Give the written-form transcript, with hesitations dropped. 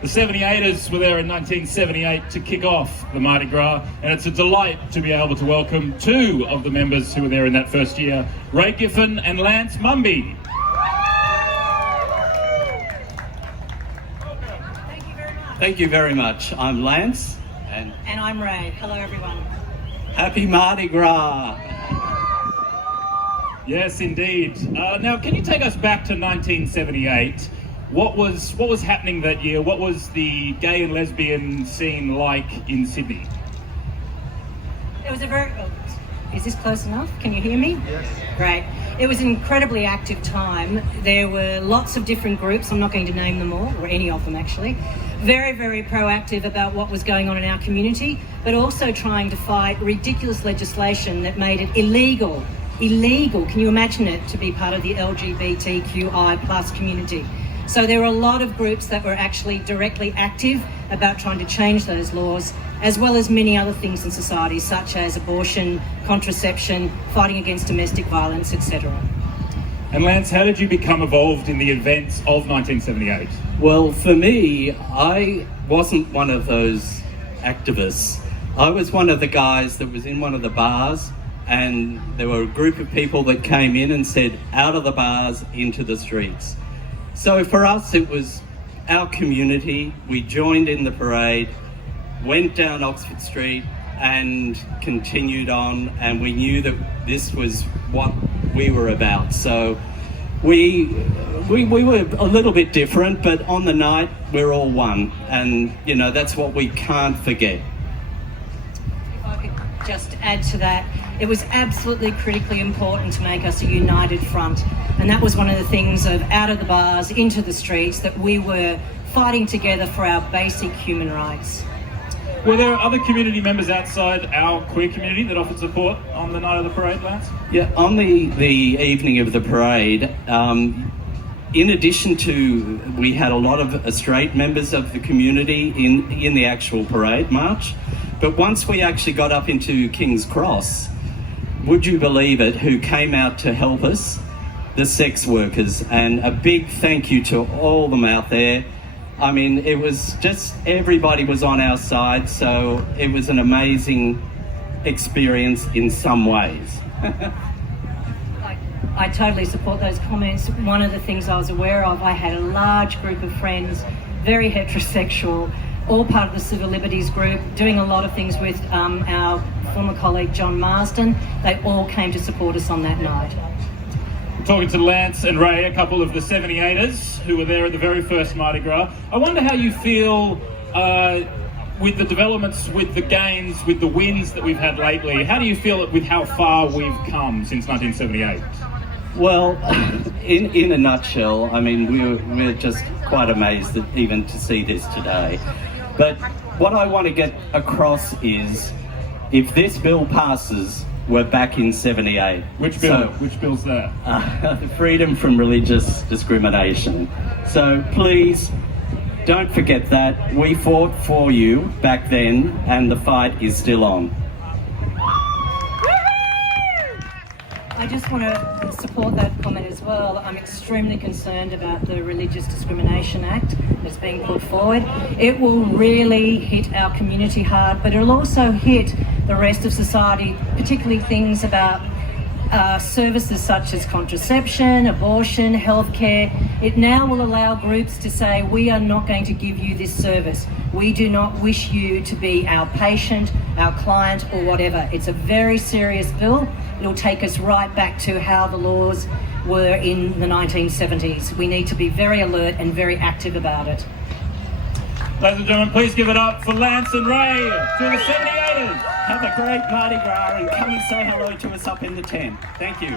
The 78ers were there in 1978 to kick off the Mardi Gras, and it's a delight to be able to welcome two of the members who were there in that first year, Ray Giffen and Lance Mumby. Thank you very much. I'm Lance. And I'm Ray. Hello, everyone. Happy Mardi Gras. Yes, indeed. Now, can you take us back to 1978? What was happening that year? What was the gay and lesbian scene like in Sydney? It was a very... Oh, is this close enough? Can you hear me? Yes. Great. It was an incredibly active time. There were lots of different groups. I'm not going to name them all, or any of them actually. Very, very proactive about what was going on in our community, but also trying to fight ridiculous legislation that made it illegal. Illegal, can you imagine it, to be part of the LGBTQI plus community? So there were a lot of groups that were actually directly active about trying to change those laws, as well as many other things in society, such as abortion, contraception, fighting against domestic violence, etc. And Lance, how did you become involved in the events of 1978? Well, for me, I wasn't one of those activists. I was one of the guys that was in one of the bars, and there were a group of people that came in and said, out of the bars, into the streets. So for us, it was our community. We joined in the parade, went down Oxford Street and continued on, and we knew that this was what we were about. So we were a little bit different, but on the night, we're all one. And, you know, that's what we can't forget. If I could just add to that, it was absolutely critically important to make us a united front. And that was one of the things of out of the bars, into the streets, that we were fighting together for our basic human rights. Were there other community members outside our queer community that offered support on the night of the parade, Lance? Yeah, on the evening of the parade, in addition to, we had a lot of straight members of the community in the actual parade march, but once we actually got up into King's Cross, would you believe it, who came out to help us? The sex workers, and a big thank you to all of them out there. I mean, it was just, everybody was on our side, so it was an amazing experience in some ways. I totally support those comments. One of the things I was aware of, I had a large group of friends, very heterosexual, all part of the Civil Liberties group, doing a lot of things with our former colleague John Marsden. They all came to support us on that night. Talking to Lance and Ray, a couple of the 78ers who were there at the very first Mardi Gras. I wonder how you feel with the developments, with the gains, with the wins that we've had lately. How do you feel with how far we've come since 1978? Well, in a nutshell, I mean, we're just quite amazed that even to see this today. But what I want to get across is, if this bill passes, we're back in 78. Which bill? Which bill's that? The freedom from religious discrimination. So please, don't forget that. We fought for you back then, and the fight is still on. I just want to support that comment as well. I'm extremely concerned about the Religious Discrimination Act that's being put forward. It will really hit our community hard, but it'll also hit the rest of society, particularly things about services such as contraception, abortion, healthcare. It now will allow groups to say, we are not going to give you this service. We do not wish you to be our patient, our client, or whatever. It's a very serious bill. It'll take us right back to how the laws were in the 1970s. We need to be very alert and very active about it. Ladies and gentlemen, please give it up for Lance and Ray, to the 78ers. Have a great Mardi Gras and come and say hello to us up in the tent. Thank you.